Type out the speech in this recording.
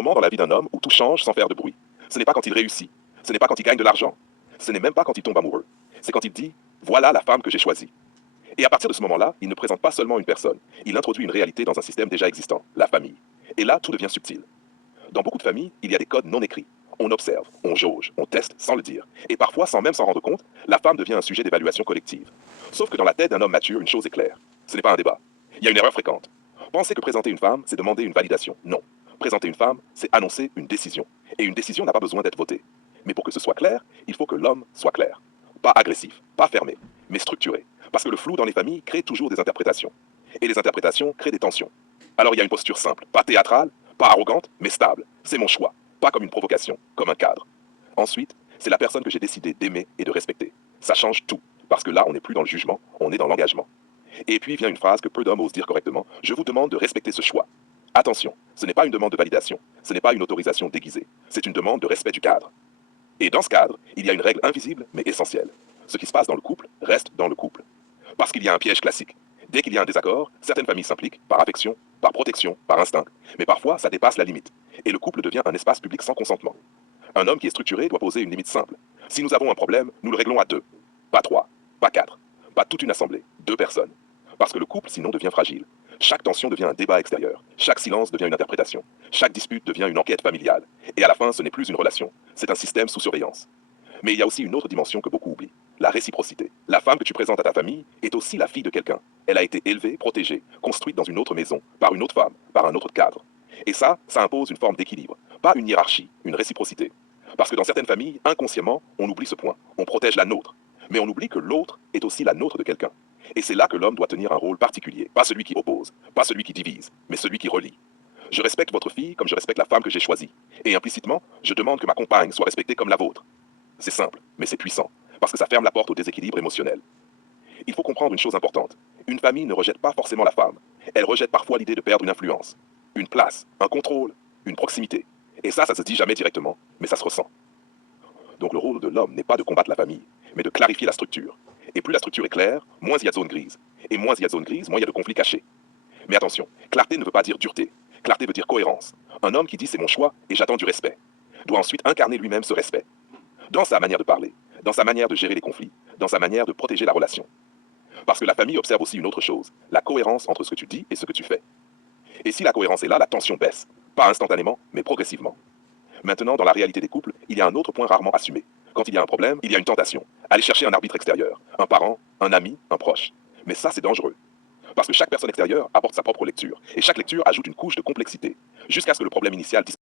moment dans la vie d'un homme où tout change sans faire de bruit. Ce n'est pas quand il réussit. Ce n'est pas quand il gagne de l'argent. Ce n'est même pas quand il tombe amoureux. C'est quand il dit « Voilà la femme que j'ai choisie ». Et à partir de ce moment-là, il ne présente pas seulement une personne. Il introduit une réalité dans un système déjà existant, la famille. Et là, tout devient subtil. Dans beaucoup de familles, il y a des codes non écrits. On observe, on jauge, on teste sans le dire. Et parfois, sans même s'en rendre compte, la femme devient un sujet d'évaluation collective. Sauf que dans la tête d'un homme mature, une chose est claire. Ce n'est pas un débat. Il y a une erreur fréquente. Penser que présenter une femme, c'est demander une validation. Non. Présenter une femme, c'est annoncer une décision. Et une décision n'a pas besoin d'être votée. Mais pour que ce soit clair, il faut que l'homme soit clair. Pas agressif, pas fermé, mais structuré. Parce que le flou dans les familles crée toujours des interprétations. Et les interprétations créent des tensions. Alors il y a une posture simple, pas théâtrale, pas arrogante, mais stable. C'est mon choix, pas comme une provocation, comme un cadre. Ensuite, c'est la personne que j'ai décidé d'aimer et de respecter. Ça change tout, parce que là, on n'est plus dans le jugement, on est dans l'engagement. Et puis vient une phrase que peu d'hommes osent dire correctement, je vous demande de respecter ce choix. Attention, ce n'est pas une demande de validation, ce n'est pas une autorisation déguisée, c'est une demande de respect du cadre. Et dans ce cadre, il y a une règle invisible mais essentielle. Ce qui se passe dans le couple reste dans le couple. Parce qu'il y a un piège classique. Dès qu'il y a un désaccord, certaines familles s'impliquent par affection, par protection, par instinct. Mais parfois, ça dépasse la limite. Et le couple devient un espace public sans consentement. Un homme qui est structuré doit poser une limite simple. Si nous avons un problème, nous le réglons à deux. Pas trois, pas quatre, pas toute une assemblée, deux personnes. Parce que le couple, sinon, devient fragile. Chaque tension devient un débat extérieur. Chaque silence devient une interprétation. Chaque dispute devient une enquête familiale. Et à la fin, ce n'est plus une relation. C'est un système sous surveillance. Mais il y a aussi une autre dimension que beaucoup oublient. La réciprocité. La femme que tu présentes à ta famille est aussi la fille de quelqu'un. Elle a été élevée, protégée, construite dans une autre maison, par une autre femme, par un autre cadre. Et ça impose une forme d'équilibre. Pas une hiérarchie, une réciprocité. Parce que dans certaines familles, inconsciemment, on oublie ce point. On protège la nôtre. Mais on oublie que l'autre est aussi la nôtre de quelqu'un. Et c'est là que l'homme doit tenir un rôle particulier. Pas celui qui oppose, pas celui qui divise, mais celui qui relie. Je respecte votre fille comme je respecte la femme que j'ai choisie. Et implicitement, je demande que ma compagne soit respectée comme la vôtre. C'est simple, mais c'est puissant, parce que ça ferme la porte au déséquilibre émotionnel. Il faut comprendre une chose importante. Une famille ne rejette pas forcément la femme. Elle rejette parfois l'idée de perdre une influence, une place, un contrôle, une proximité. Et ça se dit jamais directement, mais ça se ressent. Donc le rôle de l'homme n'est pas de combattre la famille, mais de clarifier la structure. Et plus la structure est claire, moins il y a de zones grises. Et moins il y a de zones grises, moins il y a de conflits cachés. Mais attention, clarté ne veut pas dire dureté. Clarté veut dire cohérence. Un homme qui dit c'est mon choix et j'attends du respect doit ensuite incarner lui-même ce respect. Dans sa manière de parler, dans sa manière de gérer les conflits, dans sa manière de protéger la relation. Parce que la famille observe aussi une autre chose, la cohérence entre ce que tu dis et ce que tu fais. Et si la cohérence est là, la tension baisse. Pas instantanément, mais progressivement. Maintenant, dans la réalité des couples, il y a un autre point rarement assumé. Quand il y a un problème, il y a une tentation. Aller chercher un arbitre extérieur, un parent, un ami, un proche. Mais ça, c'est dangereux. Parce que chaque personne extérieure apporte sa propre lecture. Et chaque lecture ajoute une couche de complexité. Jusqu'à ce que le problème initial disparaisse.